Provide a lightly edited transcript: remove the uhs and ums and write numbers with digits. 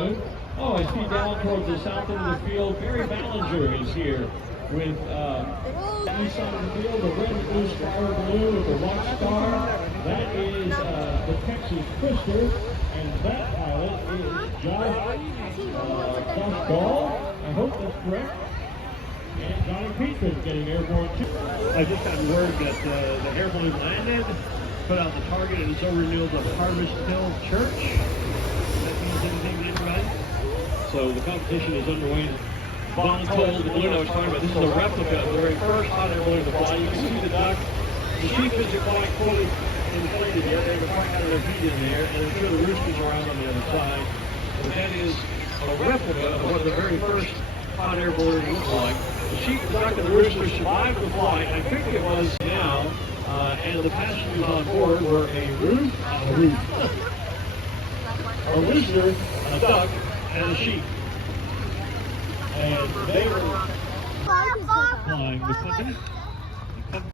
balloon. Oh, I see down towards the south end of the field, Barry Ballinger is here with east side of the field, the red and blue spiral balloon with the white star. That is the Texas Twister, and that pilot is Josh Gall. I hope that's correct. And Johnny Peterson's getting airborne too. I just got word that the air balloon landed, put out the target, and it's over near the Harvest Hill Church. That means anything to anybody? So the competition is underway. Voluntold, the balloon I was talking about, this is a replica of the very first hot air balloon to fly. You can see the duck. The sheep isn't quite fully inflated yet. They were quite out of their feet in there, and I'm sure the roosters are around on the other side. But that is a replica of what the very first hot air balloon looked like. The sheep, the duck, and the rooster survived the flight. I think it was now, and the passengers on board were a rooster, a duck, and a sheep. And they were flying the company.